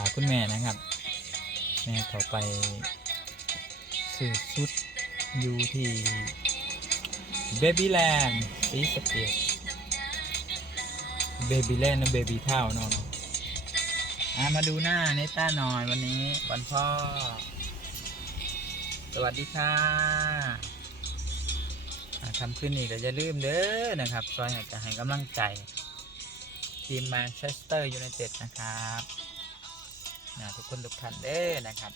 าคุณแม่นะครับ แม่เขาไปซื้อชุดอยู่ที่เบบี้แลนด์สีสเกตเบบี้แลนด์นะเบบี้เท่าเนาะอะมาดูหน้าเนต้าหน่อยวันนี้วันพ่อ สวัสดีค่ะทำขึ้นอีกก็อย่าลืมเด้อนะครับซอยให้กให้กำลังใจทีมแมนเชสเตอร์ยูไนเต็ดนะครับ นะทุกคนทุกท่านเด้อนะครับ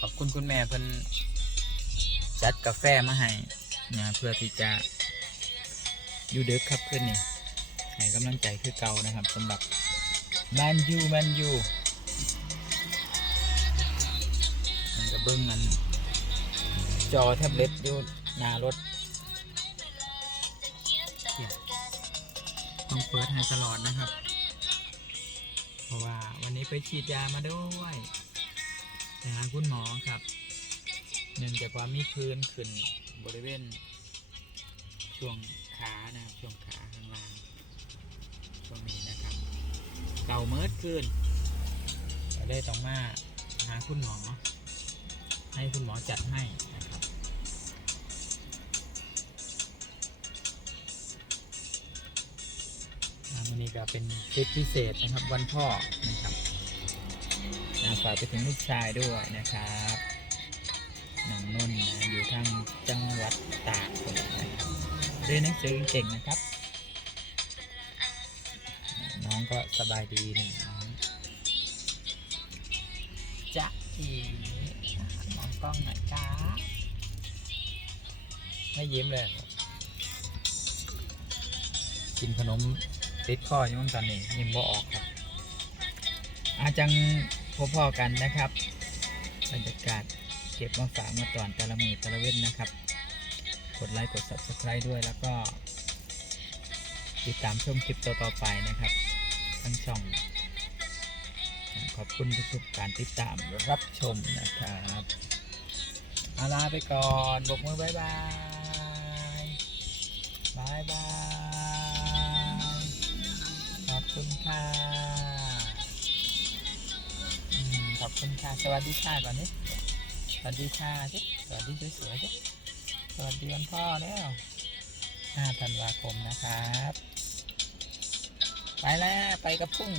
ขอบคุณคุณแม่เพิ่นจัดกาแฟมาให้นะเพื่อที่จะอยู่เด็กครับขึ้นนี่ให้กำลังใจคือเก่านะครับสำหรับแมนยูแมนยูมันก็เบิ้งมันจอแท็บเล็ตอยู่หน้ารถ ต้องเปิดให้ตลอดนะครับ เพราะว่าวันนี้ไปฉีดยามาด้วยไปหาคุณหมอครับเนื่องจากว่ามีพื้นขึ้นบริเวณช่วงขานะครับช่วงขาข้างล่างช่วงนี้นะครับเก่าเมิดขึ้นก็ได้ต้องมาหาคุณหมอ ให้คุณหมอจัดให้ นะเป็นคลิปพิเศษนะครับวันพ่อนะครับฝากไปถึงลูกชายด้วยนะครับหนังนนท์นะอยู่ทางจังหวัดตากคนนะครับเรียนหนังสือเก่งนะครับ น้องก็สบายดีหนึ่งน้องจ๊ะทีมองกล้องหน่อยจ้าไม่ยิ้มเลย กินขนม ติดคออยู่มั้งตอนนี้ยิ้มบ่ออกครับ อาจังพบพอกันนะครับบรรยากาศเก็บมาฝากมาตอนแต่ละมือแต่ละเว้นนะครับ กดไลค์กด subscribe ด้วยแล้วก็ ติดตามชมคลิปต่อๆไปนะครับ ทั้งช่อง ขอบคุณทุกๆการติดตามรับชมนะครับอาลาไปก่อนบกมือบายบายบายบาย คุณค่ะขอบคุณค่ะ สวัสดีค่ะก่อนนี้สวัสดีค่ะสิสวัสดีสวยๆสิสวัสดีวันพ่อแล้ว5ธันวาคมนะครับ ไปแล้ว ไปกับพุ่ง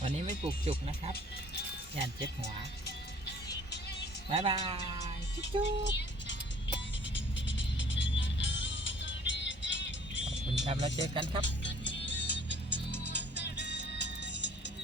วันนี้ไม่ปลุกจุกนะครับย่านเจ็บหัวบายบาย จุ๊บ ครับแล้วเจอกันครับ